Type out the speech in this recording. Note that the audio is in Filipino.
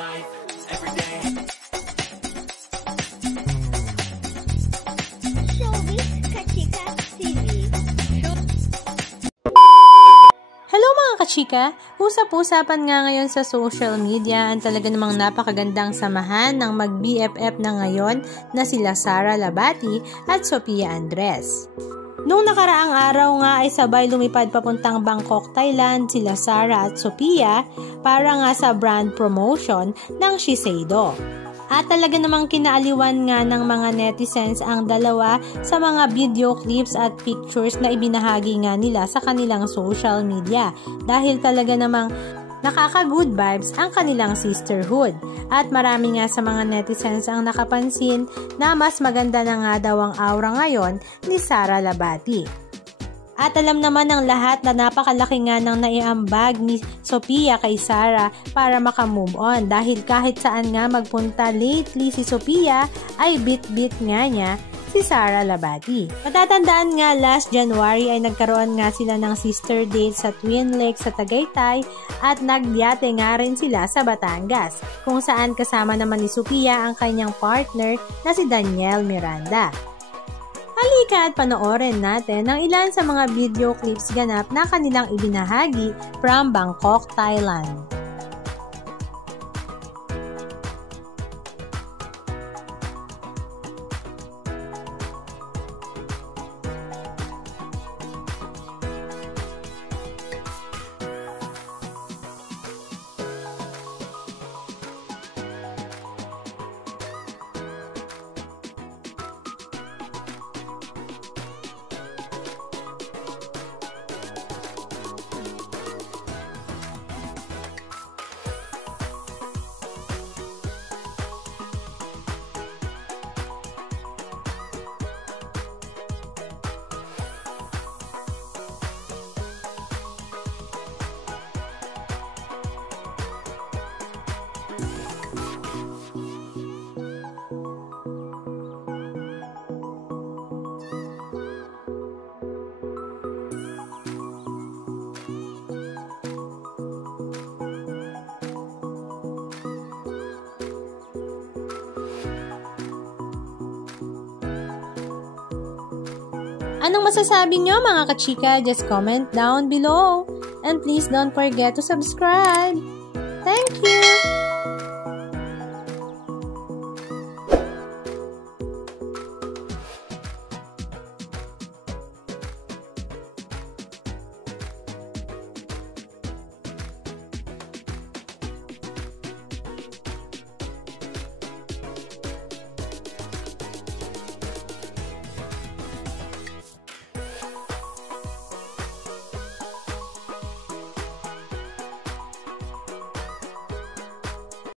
life every day. Showbiz Kachika TV. Hello mga kachika! Usap-usapan nga ngayon sa social media ang talaga namang napakagandang samahan ng mag-BFF na ngayon na sila Sara Labati at Sophia Andres. Nung nakaraang araw nga ay sabay lumipad papuntang Bangkok, Thailand sila Sara at Sophia para nga sa brand promotion ng Shiseido. At talaga namang kinaaliwan nga ng mga netizens ang dalawa sa mga video clips at pictures na ibinahagi nga nila sa kanilang social media dahil talaga namang nakaka-good vibes ang kanilang sisterhood. At marami nga sa mga netizens ang nakapansin na mas maganda na nga daw ang aura ngayon ni Sara Labati. At alam naman ng lahat na napakalaki nga ng naiambag ni Sophia kay Sara para makamove on dahil kahit saan nga magpunta lately si Sophia ay bit-bit nga niya si Sara Labati. Matatandaan nga last January ay nagkaroon nga sila ng sister date sa Twin Lakes sa Tagaytay at nagyate nga rin sila sa Batangas kung saan kasama naman ni Sophia ang kanyang partner na si Daniel Miranda. Halika at panoorin natin ang ilan sa mga video clips ganap na kanilang ibinahagi from Bangkok, Thailand. Anong masasabi nyo mga kachika? Just comment down below. And please don't forget to subscribe. Thank you!